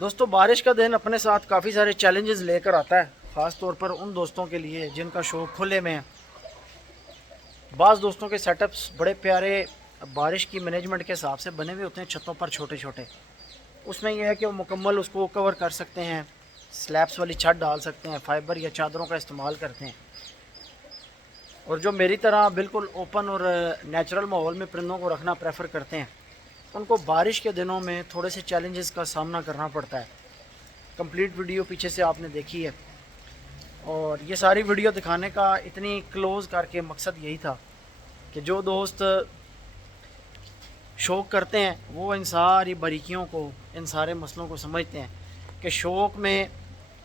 दोस्तों, बारिश का दिन अपने साथ काफ़ी सारे चैलेंजेस लेकर आता है, ख़ास तौर पर उन दोस्तों के लिए जिनका शौक खुले में है। बाज़ दोस्तों के सेटअप्स बड़े प्यारे बारिश की मैनेजमेंट के हिसाब से बने हुए होते हैं, छतों पर छोटे छोटे। उसमें यह है कि वो मुकम्मल उसको कवर कर सकते हैं, स्लैब्स वाली छत डाल सकते हैं, फाइबर या चादरों का इस्तेमाल करते हैं। और जो मेरी तरह बिल्कुल ओपन और नेचुरल माहौल में परिंदों को रखना प्रेफर करते हैं, उनको बारिश के दिनों में थोड़े से चैलेंजेस का सामना करना पड़ता है। कंप्लीट वीडियो पीछे से आपने देखी है, और ये सारी वीडियो दिखाने का इतनी क्लोज़ करके मकसद यही था कि जो दोस्त शौक़ करते हैं वो इन सारी बारीकियों को, इन सारे मसलों को समझते हैं कि शौक़ में,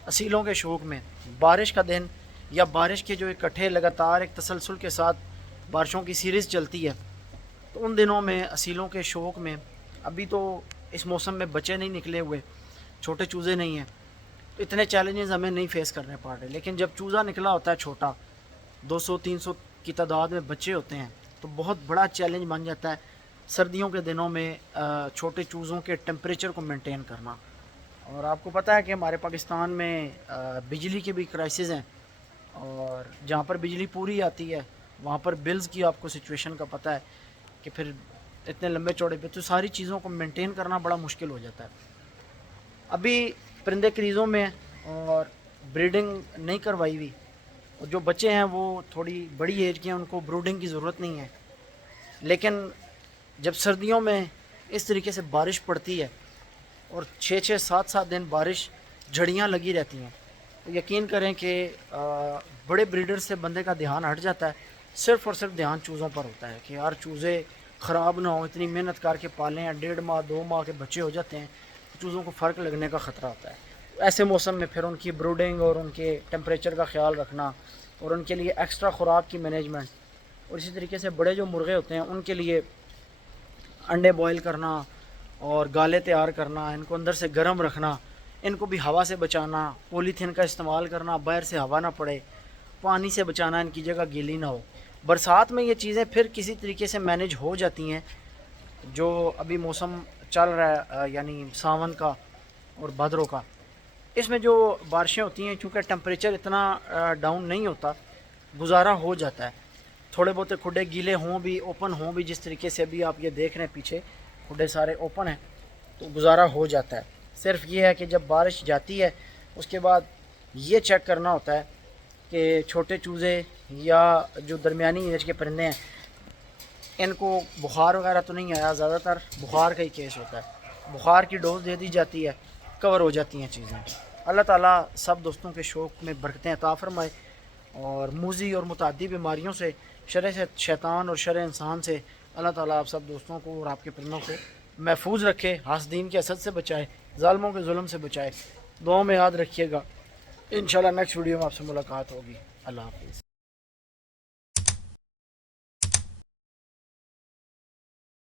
असीलों के शौक़ में बारिश का दिन या बारिश के जो इकट्ठे लगातार एक तसलसल के साथ बारिशों की सीरीज़ चलती है, तो उन दिनों में असीलों के शौक़ में, अभी तो इस मौसम में बच्चे नहीं निकले हुए, छोटे चूज़े नहीं हैं, तो इतने चैलेंजेस हमें नहीं फेस करने पड़ रहे। लेकिन जब चूज़ा निकला होता है छोटा, 200-300 की तादाद में बच्चे होते हैं, तो बहुत बड़ा चैलेंज बन जाता है सर्दियों के दिनों में छोटे चूज़ों के टेम्परेचर को मेंटेन करना। और आपको पता है कि हमारे पाकिस्तान में बिजली के भी क्राइसिस हैं, और जहाँ पर बिजली पूरी आती है वहाँ पर बिल्स की आपको सिचुएशन का पता है कि फिर इतने लंबे चौड़े पे तो सारी चीज़ों को मेंटेन करना बड़ा मुश्किल हो जाता है। अभी परिंदे क्रीज़ों में और ब्रीडिंग नहीं करवाई हुई, और जो बच्चे हैं वो थोड़ी बड़ी एज के हैं, उनको ब्रूडिंग की ज़रूरत नहीं है। लेकिन जब सर्दियों में इस तरीके से बारिश पड़ती है और 6-6, 7-7 दिन बारिश, झड़ियाँ लगी रहती हैं, तो यकीन करें कि बड़े ब्रीडर से बंदे का ध्यान हट जाता है, सिर्फ़ और सिर्फ ध्यान चूज़ों पर होता है कि यार चूज़े ख़राब ना हो, इतनी मेहनत करके पालें हैं, 1.5 माह 2 माह के बच्चे हो जाते हैं, तो चूज़ों को फ़र्क लगने का ख़तरा होता है। ऐसे मौसम में फिर उनकी ब्रूडिंग और उनके टेम्परेचर का ख्याल रखना, और उनके लिए एक्स्ट्रा खुराक की मैनेजमेंट, और इसी तरीके से बड़े जो मुर्गे होते हैं उनके लिए अंडे बॉयल करना और गाले तैयार करना, इनको अंदर से गर्म रखना, इनको भी हवा से बचाना, पॉलीथीन का इस्तेमाल करना, बाहर से हवा ना पड़े, पानी से बचाना, इनकी जगह गीली ना हो। बरसात में ये चीज़ें फिर किसी तरीके से मैनेज हो जाती हैं। जो अभी मौसम चल रहा है यानी सावन का और भादरों का, इसमें जो बारिशें होती हैं, चूँकि टेम्परेचर इतना डाउन नहीं होता, गुजारा हो जाता है। थोड़े बहुत खुडे गीले हों भी, ओपन हों भी, जिस तरीके से अभी आप ये देख रहे हैं पीछे खुडे सारे ओपन हैं, तो गुजारा हो जाता है। सिर्फ ये है कि जब बारिश जाती है उसके बाद ये चेक करना होता है कि छोटे चूज़े या जो दरमियानी एज के परिंदे हैं, इनको बुखार वगैरह तो नहीं आया। ज़्यादातर बुखार का ही केस होता है, बुखार की डोज दे दी जाती है, कवर हो जाती हैं चीज़ें। अल्लाह ताला सब दोस्तों के शौक़ में बरकतें अता फरमाए, और मूज़ी और मुतादी बीमारियों से, शर से शैतान और शर इंसान से अल्लाह ताला आप सब दोस्तों को और आपके परिंदों को महफूज रखे, हासदीन के असद से बचाए, ज़ालिमों के जुल्म से बचाए। दुआओं में याद रखिएगा। इंशाल्लाह नेक्स्ट वीडियो में आपसे मुलाकात होगी। अल्लाह हाफ़िज़।